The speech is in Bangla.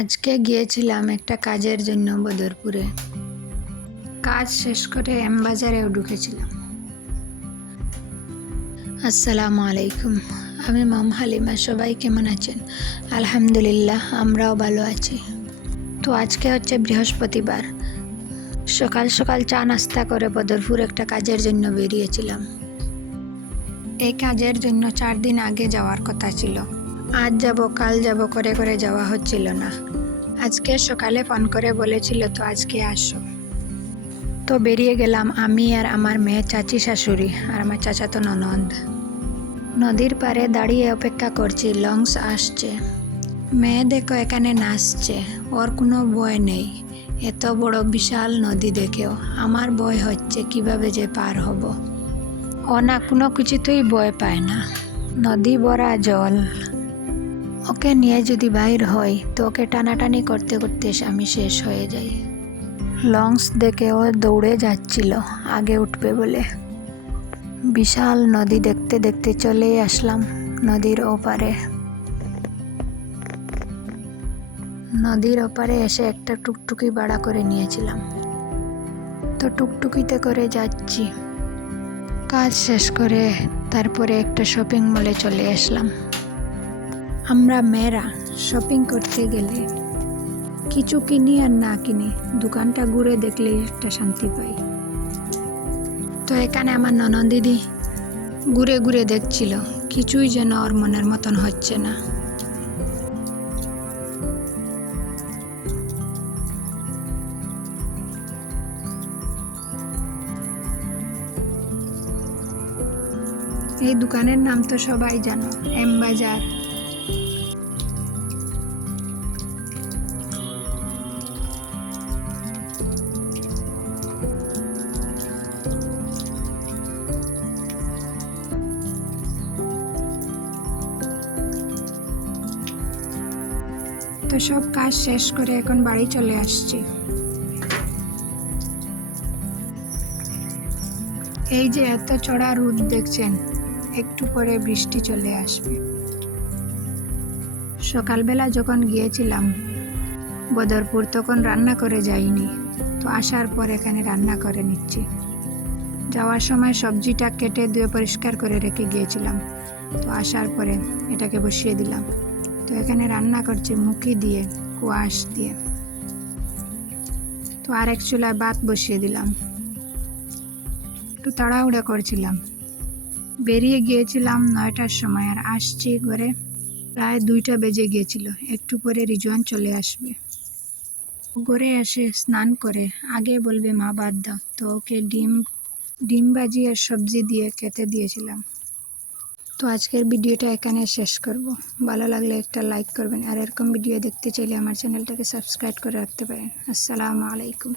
আজকে গিয়েছিলাম একটা কাজের জন্য বদরপুরে। কাজ শেষ করে এমবাজারেও ঢুকেছিলাম। আসসালামু আলাইকুম, আমি মম হালিমা। সবাই কেমন আছেন? আলহামদুলিল্লাহ, আমরাও ভালো আছি। তো আজকে হচ্ছে বৃহস্পতিবার। সকাল সকাল চা নাস্তা করে বদরপুর একটা কাজের জন্য বেরিয়েছিলাম। এই কাজের জন্য 4 দিন আগে যাওয়ার কথা ছিল। আজ যাব কাল যাব করে করে যাওয়া হচ্ছিল না। আজকে সকালে ফোন করে বলেছিল তো আজকে আসো। তো বেরিয়ে গেলাম আমি আর আমার মেয়ে, চাচি শাশুড়ি আর আমার চাচাতো ননদ। নদীর পাড়ে দাঁড়িয়ে অপেক্ষা করছি, লঞ্চ আসছে। মেয়ে দেখো এখানে নাচছে, ওর কোনো ভয় নেই। এত বড় বিশাল নদী দেখেও আমার ভয় হচ্ছে কিভাবে যে পার হব। ও না কোনো কিছুতেই ভয় পায় না। নদী ভরা জল, ওকে নিয়ে যদি বাইর হই তো ওকে টানাটানি করতে করতে আমি শেষ হয়ে যাই। লঞ্চ দেখে ও দৌড়ে যাচ্ছিল আগে উঠবে বলে। বিশাল নদী দেখতে দেখতে চলেই আসলাম নদীর ওপারে। নদীর ওপারে এসে একটা টুকটুকি ভাড়া করে নিয়েছিলাম। তো টুকটুকিতে করে যাচ্ছি। কাজ শেষ করে তারপরে একটা শপিং মলে চলে আসলাম। আমরা মেয়েরা শপিং করতে গেলে কিছু কিনি আর না কিনি, দোকানটা ঘুরে দেখলে একটা শান্তি পাই। তো এখানে আমার ননদ দিদি ঘুরে ঘুরে দেখছিল, কিছুই যেন ওর মনের মতন হচ্ছে না। এই দোকানের নাম তো সবাই জানো, এমবাজার। তো সব কাজ শেষ করে এখন বাড়ি চলে আসছি। এই যে এত চড়া রোদ দেখছেন, একটু পরে বৃষ্টি চলে আসবে। সকালবেলা যখন গিয়েছিলাম বদরপুর তখন রান্না করে যাইনি, তো আসার পর এখানে রান্না করে নিচ্ছি। যাওয়ার সময় সবজিটা কেটে ধুয়ে পরিষ্কার করে রেখে গিয়েছিলাম, তো আসার পরে এটাকে বসিয়ে দিলাম। তো এখানে রান্না করছি মুখি দিয়ে, কোয়াশ দিয়ে। তো আরেক চুলায় ভাত বসিয়ে দিলাম। একটু তাড়াহুড়া করছিলাম, বেরিয়ে গিয়েছিলাম 9টার সময় আর আসছি ঘরে প্রায় 2টা বেজে গিয়েছিল। একটু পরে রিজওয়ান চলে আসবে। ঘরে এসে স্নান করে আগে বলবে মা ভাত দাও, তো ওকে ডিম ভাজি আর সবজি দিয়ে খেতে দিয়েছিলাম। তো আজকের ভিডিওটা এখানে শেষ করব। ভালো লাগলে একটা লাইক করবেন আর এরকম ভিডিও দেখতে চাইলে আমার চ্যানেলটাকে সাবস্ক্রাইব করে রাখতে পারেন। আসসালামু আলাইকুম।